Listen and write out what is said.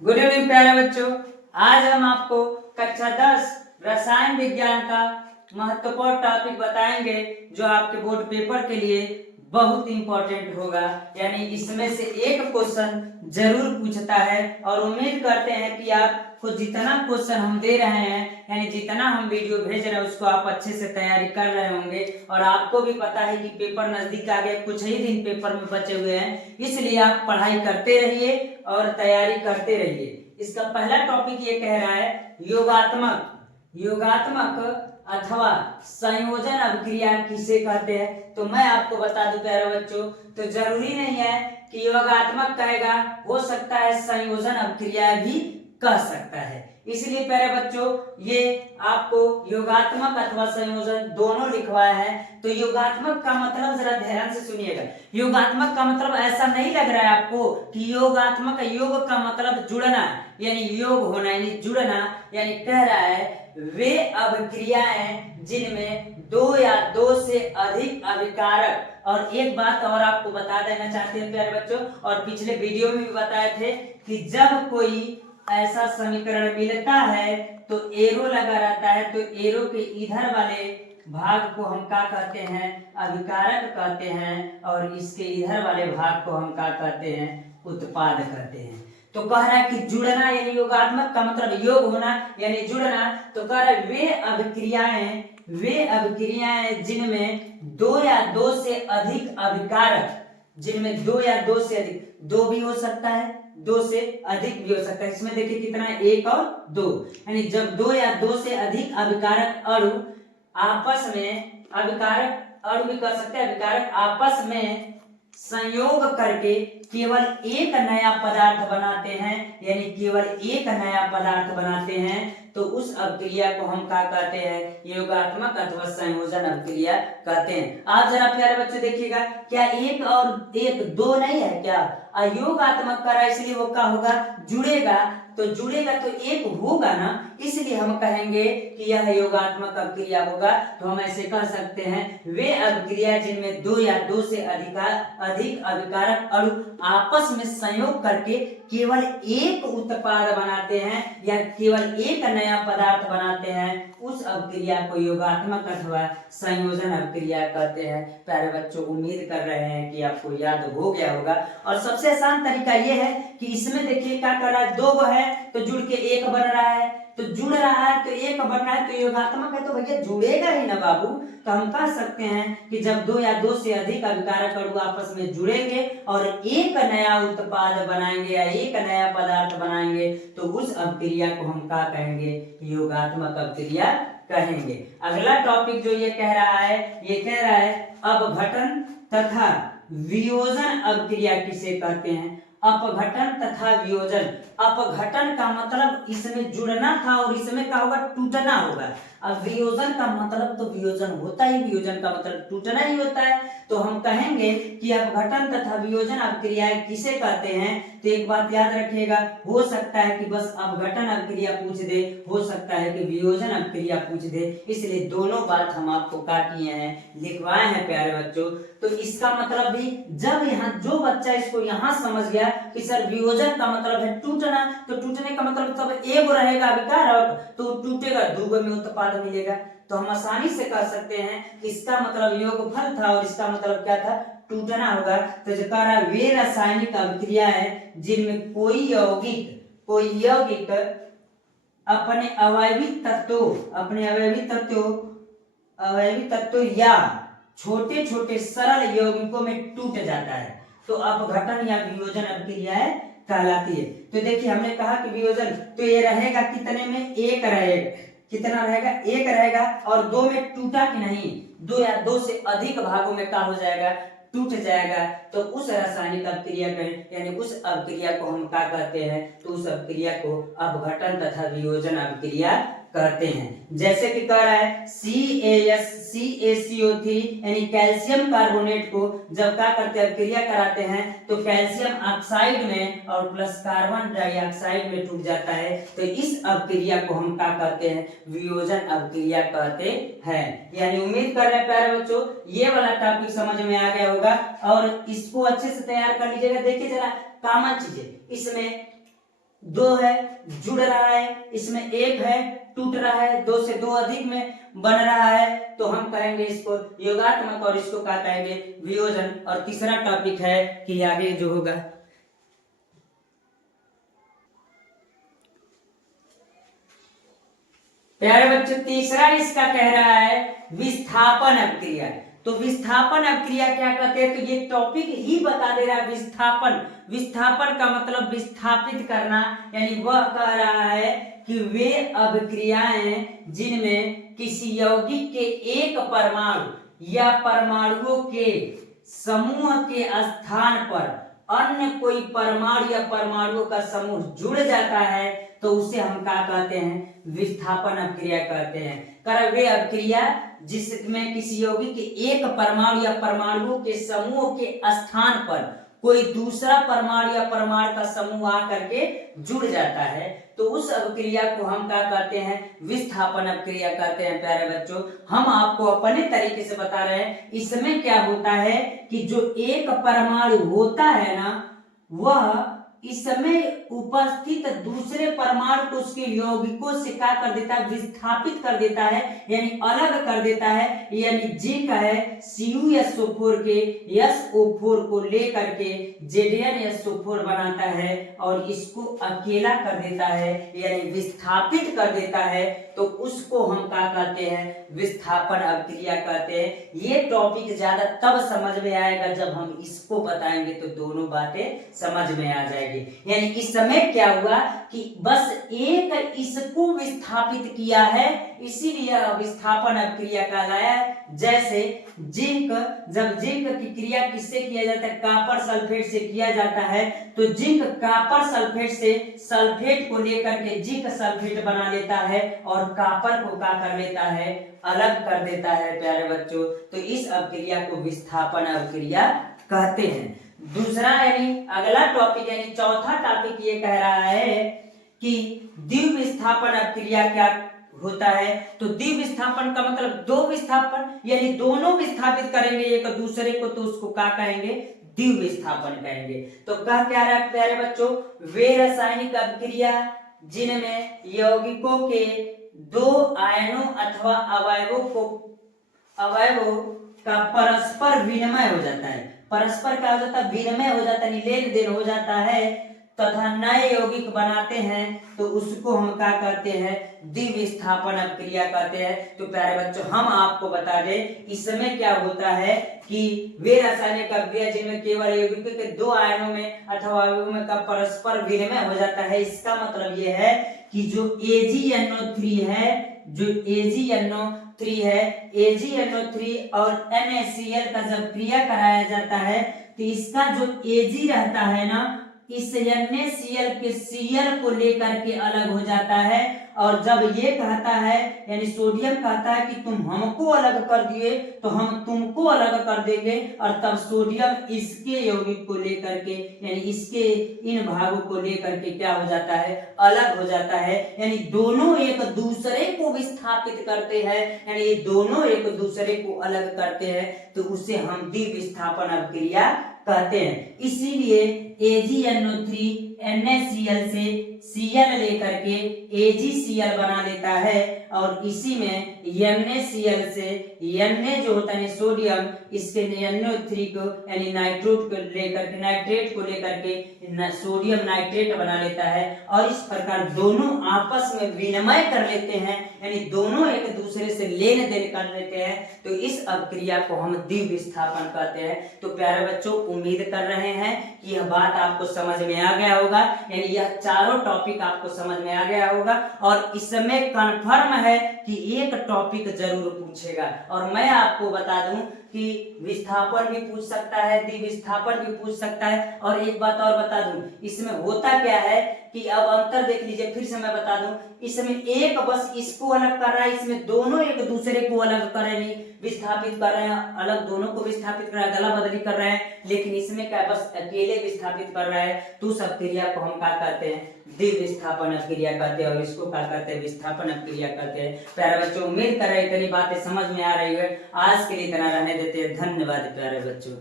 Good evening प्यारे बच्चों। आज हम आपको कक्षा 10 रसायन विज्ञान का महत्वपूर्ण टॉपिक बताएंगे जो आपके बोर्ड पेपर के लिए बहुत इंपॉर्टेंट होगा। यानी इसमें से एक क्वेश्चन जरूर पूछता है और उम्मीद करते हैं कि आपको जितना क्वेश्चन हम दे रहे हैं यानी जितना हम वीडियो भेज रहे हैं उसको आप अच्छे से तैयारी कर रहे होंगे। और आपको भी पता है कि पेपर नजदीक आ गया, कुछ ही दिन पेपर में बचे हुए हैं, इसलिए आप पढ़ाई करते रहिए और तैयारी करते रहिए। इसका पहला टॉपिक ये कह रहा है योगात्मक अथवा संयोजन अभिक्रिया किसे कहते हैं। तो मैं आपको बता दूं प्यारे बच्चों, तो जरूरी नहीं है कि योगात्मक कहेगा, हो सकता है संयोजन अभिक्रिया भी कह सकता है। इसलिए प्यारे बच्चों ये आपको योगात्मक अथवा संयोजन दोनों लिखवाया है। तो योगात्मक का मतलब जरा ध्यान से सुनिएगा। योगात्मक का मतलब ऐसा नहीं लग रहा है आपको कि योगात्मक, योग का मतलब जुड़ना यानी योग होना यानी जुड़ना, यानी कह रहा है वे अभिक्रियाएं जिनमें दो या दो से अधिक अभिकारक। और एक बात और आपको बता देना चाहते हैं प्यारे बच्चों, और पिछले वीडियो में भी बताए थे कि जब कोई ऐसा समीकरण मिलता है तो एरो लगा रहता है, तो एरो के इधर वाले भाग को हम क्या कहते हैं, अभिकारक कहते हैं, और इसके इधर वाले भाग को हम क्या कहते हैं, उत्पाद कहते हैं। तो कह रहा है कि जुड़ना यानी योगात्मक का मतलब योग होना यानी जुड़ना। तो कह रहा है वे अभिक्रियाएं जिनमें दो या दो से अधिक अभिकारक, जिनमें दो या दो से अधिक, दो भी हो सकता है, दो से अधिक भी हो सकता है। इसमें देखिए कितना है, एक और दो, यानी जब दो या दो से अधिक अभिकारक अणु आपस में, अभिकारक अणु भी कह सकते हैं, अभिकारक आपस में संयोग करके केवल एक नया पदार्थ बनाते हैं, यानी केवल एक नया पदार्थ बनाते हैं, तो उस अभिक्रिया को हम क्या कहते हैं, योगात्मक अथवा संयोजन अभिक्रिया कहते हैं। आप जरा प्यारे बच्चे देखिएगा, क्या एक और एक दो नहीं है क्या, अयोगात्मक करा इसलिए वो क्या होगा, जुड़ेगा। तो जुड़ेगा तो एक होगा ना, इसलिए हम कहेंगे कि यह योगात्मक अभिक्रिया होगा। तो हम ऐसे कह सकते हैं वे अभिक्रिया जिनमें दो या दो से अधिक अभिकारक अणु आपस में संयोग करके केवल एक उत्पाद बनाते हैं या केवल एक नया पदार्थ बनाते हैं, उस अभिक्रिया को योगात्मक अथवा संयोजन अभिक्रिया कहते हैं। प्यारे बच्चों उम्मीद कर रहे हैं कि आपको याद हो गया होगा। और सबसे आसान तरीका यह है कि इसमें देखिए क्या कर रहा है, दो है तो जुड़ के एक बन रहा है, तो जुड़ रहा है तो एक बन रहा है, तो योगात्मक है तो भैया जुड़ेगा ही ना बाबू। तो हम कह सकते हैं कि जब दो या दो से अधिक अभिकारक अणु आपस में जुड़ेंगे और एक नया उत्पाद बनाएंगे या एक नया पदार्थ बनाएंगे, तो उस अभिक्रिया को हम क्या कहेंगे, योगात्मक अभिक्रिया कहेंगे। अगला टॉपिक जो ये कह रहा है, ये कह रहा है अपघटन तथा वियोजन अभिक्रिया किसे कहते हैं। अपघटन तथा वियोजन, अपघटन का मतलब इसमें जुड़ना था और इसमें क्या होगा, टूटना होगा। अब वियोजन का मतलब तो वियोजन होता ही, वियोजन का मतलब टूटना ही होता है। तो हम कहेंगे कि अपघटन तथा वियोजन अभिक्रियाएं किसे कहते हैं। तो एक बात याद रखिएगा, हो सकता है कि बस अपघटन अभिक्रिया पूछ दे, हो सकता है कि वियोजन अभिक्रिया पूछ दे, इसलिए दोनों बात हम आपको क्या किए हैं, लिखवाए हैं प्यारे बच्चों। तो इसका मतलब भी जब यहाँ जो बच्चा इसको यहाँ समझ गया कि सर वियोजन का मतलब है टूटना, तो टूटने का मतलब तब एक रहेगा अभिकारक तो टूटेगा, दो में उत्पाद मिलेगा। तो हम आसानी से कह सकते हैं इसका मतलब योगफल था और इसका मतलब क्या था, टूटना होगा। तो जो कह रहा वे रासायनिक अभिक्रिया है जिनमें कोई यौगिक अपने अवयवी तत्वों या छोटे छोटे सरल यौगिकों में टूट जाता है, तो अपघटन या वियोजन अभिक्रिया कहलाती है। तो देखिए हमने कहा कि वियोजन, तो ये रहेगा कितने में, एक रहेगा, कितना रहेगा, एक रहेगा, और दो में टूटा कि नहीं, दो या दो से अधिक भागों में क्या हो जाएगा, टूट जाएगा। तो उस रासायनिक अभिक्रिया यानी उस अभिक्रिया को हम क्या कहते हैं, तो उस अभिक्रिया को अपघटन तथा वियोजन अभिक्रिया कहते हैं। जैसे कि कह रहा है CaCO3 यानी कैल्शियम कार्बोनेट को जब क्या करते हैं, अभिक्रिया कराते हैं, तो कैल्शियम ऑक्साइड में और प्लस कार्बन डाइऑक्साइड में टूट जाता है। तो इस अभिक्रिया को हम क्या कहते हैं, वियोजन अभिक्रिया कहते हैं। यानी उम्मीद कर रहे हैं प्यारे बच्चों ये वाला टॉपिक समझ में आ गया होगा और इसको अच्छे से तैयार कर लीजिएगा। देखिए जरा कॉमन चीजें इसमें दो है, जुड़ रहा है, इसमें एक है, टूट रहा है, दो से दो अधिक में बन रहा है, तो हम कहेंगे इसको योगात्मक और इसको क्या कहेंगे वियोजन। और तीसरा टॉपिक है कि आगे जो होगा प्यारे बच्चों, तीसरा इसका कह रहा है विस्थापन अपक्रिया। तो विस्थापन अपक्रिया क्या कहते हैं, तो ये टॉपिक ही बता दे रहा है विस्थापन। विस्थापन का मतलब विस्थापित करना, यानी वह कह रहा है कि वे अभिक्रियाएं जिनमें किसी यौगिक के एक परमाणु या परमाणुओं के समूह के स्थान पर अन्य कोई परमाणु या परमाणुओं का समूह जुड़ जाता है, तो उसे हम क्या कहते हैं विस्थापन अपक्रिया कहते हैं। कर वे अपक्रिया जिसमें किसी यौगिक के एक परमाणु या परमाणुओं के समूह के स्थान पर कोई दूसरा परमाणु या परमाणु का समूह आकर के जुड़ जाता है, तो उस अपक्रिया को हम क्या कहते हैं विस्थापन अपक्रिया कहते हैं। प्यारे बच्चों, हम आपको अपने तरीके से बता रहे हैं। इसमें क्या होता है कि जो एक परमाणु होता है ना, वह इसमें उपस्थित दूसरे परमाणु को उसके यौगिकों से क्या कर देता है विस्थापित कर देता है, यानी अलग कर देता है। यानी जिंक है CuSO4 के SO4 को लेकर के ZnSO4 बनाता है और इसको अकेला कर देता है, यानी विस्थापित कर देता है, तो उसको हम क्या कहते हैं विस्थापन अपक्रिया कहते हैं। ये टॉपिक ज्यादा तब समझ में आएगा जब हम इसको बताएंगे, तो दोनों बातें समझ में आ जाएगी। यानी इस समय क्या हुआ कि बस एक इसको विस्थापित किया है, इसीलिए विस्थापन अपक्रिया कहलाया है। जैसे जिंक, जब जिंक की क्रिया किससे किया जाता है कॉपर सल्फेट से किया जाता है, तो जिंक कॉपर सल्फेट से सल्फेट को लेकर के जिंक सल्फेट बना लेता है और कॉपर को क्या कर लेता है अलग कर देता है। प्यारे बच्चों, तो इस अपक्रिया को विस्थापन अपक्रिया कहते हैं। दूसरा यानी अगला टॉपिक यानी चौथा टॉपिक ये कह रहा है कि द्विविस्थापन अपक्रिया क्या होता है। तो द्विविस्थापन का मतलब दो विस्थापन, यानी दोनों विस्थापित करेंगे एक दूसरे को, तो उसको क्या कहेंगे द्विविस्थापन कहेंगे। तो क्या रहा है प्यारे बच्चों, वे रासायनिक अपक्रिया जिनमें यौगिकों के दो आयनों अथवा अवयवों का परस्पर विनिमय हो जाता है। परस्पर क्या हो जाता है विनिमय हो जाता है, लेन देन हो जाता है तथा नए यौगिक बनाते हैं, तो उसको हम क्या कहते हैं द्विविस्थापन अपक्रिया कहते हैं। तो प्यारे बच्चों, हम आपको बता दें इसमें क्या होता है कि वे रासायनिक अपक्रिया जिनमें केवल यौगिकों के दो आयनों में अथवा अवयवों में का परस्पर विनिमय हो जाता है। इसका मतलब यह है कि जो AgNO3 है, जो AgNO3 है, AgNO3 और NaCl का जब क्रिया कराया जाता है, तो इसका जो Ag रहता है ना, इस NaCl के Cl को लेकर के अलग हो जाता है। और जब ये कहता है यानी सोडियम कहता है कि तुम हमको अलग कर दिए तो हम तुमको अलग कर देंगे, और तब सोडियम इसके यौगिक को लेकर के यानी इसके इन भागों को लेकर के क्या हो जाता है अलग हो जाता है। यानी दोनों एक दूसरे को विस्थापित करते हैं, यानी ये दोनों एक दूसरे को अलग करते हैं, तो उसे हम द्विविस्थापन अपक्रिया कहते हैं। इसीलिए AgNO3 NaCl से Cl लेकर के AgCl बना लेता है, और इसी में NaCl से Na जो होता है सोडियम, इसके NO3 को यानी नाइट्रेट को लेकर के सोडियम नाइट्रेट बना लेता है, और इस प्रकार दोनों आपस में विनिमय कर लेते हैं, यानी दोनों एक दूसरे से लेन देन कर लेते हैं। तो इस अपक्रिया को हम द्विविस्थापन कहते हैं। तो प्यारे बच्चों, उम्मीद कर रहे हैं कि यह बात आपको समझ में आ गया होगा, यानी यह चारों टॉपिक आपको समझ में आ गया होगा, और इसमें कंफर्म है कि एक टॉपिक जरूर पूछेगा। और मैं आपको बता दूं कि विस्थापन भी पूछ सकता है, द्विविस्थापन भी पूछ सकता है। और एक बात और बता दूं, इसमें होता क्या है कि अब अंतर देख लीजिए, फिर से मैं बता दूं, इसमें एक बस इसको अलग कर रहा है, इसमें दोनों एक दूसरे को अलग कर रहे हैं, विस्थापित कर रहे हैं, अलग दोनों को विस्थापित कर रहा है, अदला बदली कर रहे हैं, लेकिन इसमें क्या बस अकेले विस्थापित कर रहा है। तो उस अपक्रिया को हम क्या कहते हैं द्विविस्थापन अपक्रिया कहते हैं, और इसको क्या कहते हैं विस्थापन अपक्रिया कहते हैं। प्यारे बच्चों, उम्मीद कर रहे हैं इतनी बातें समझ में आ रही है। आज के लिए इतना रहने देते हैं। धन्यवाद प्यारे बच्चों।